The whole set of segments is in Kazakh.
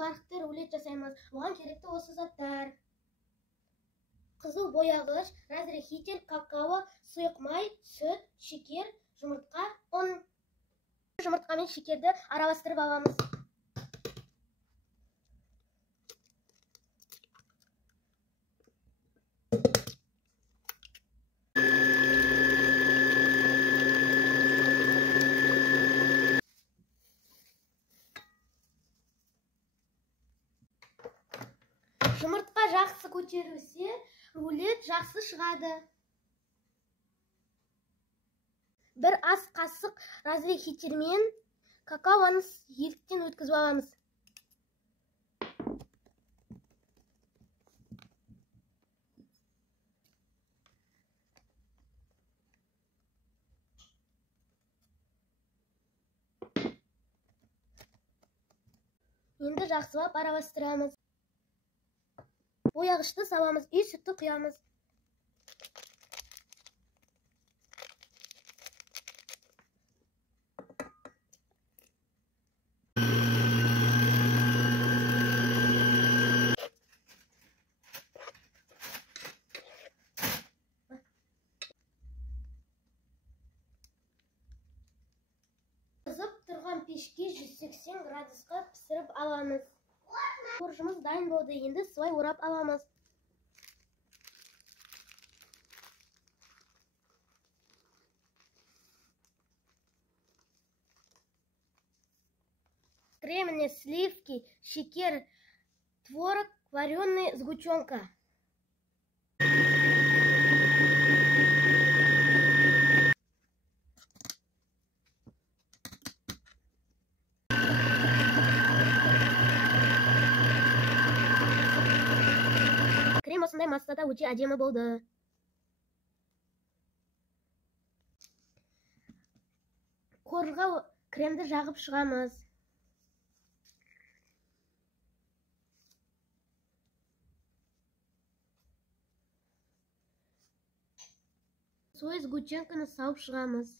барқытты рулет жасаймыз. Оған керекті осы заттар: қызыл бояғыш, разрыхитель, какао, сұйық май, сүт, шекер, жұмыртқа, ұн. Жұмыртқа мен шекерді араластырып аламыз. Жұмыртқа жақсы көтерілсе, рулет жақсы шығады. Бір ас қасық разрыхительмен какаоны еліктен өткізіп аламыз. Енді жақсылап араластырамыз. Бояғышты саламыз, и сүтті құямыз. Қызып тұрған пешке 180 градусқа пісіріп аламыз. Қоржымыз дайын болды, енді солай орап аламыз. Кремные сливки, шекер, творог, вареный сгущенка. Крем осындай массада өте әдемі болды. Қоржынға кремді жағып шығамыз. Соя сгущенканы салып шығамыз.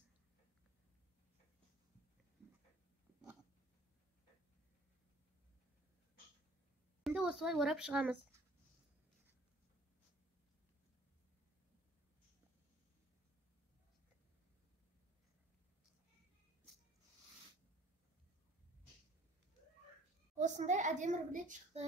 Енді осылай орап шығамыз. Осындай әдемі рулет шықты.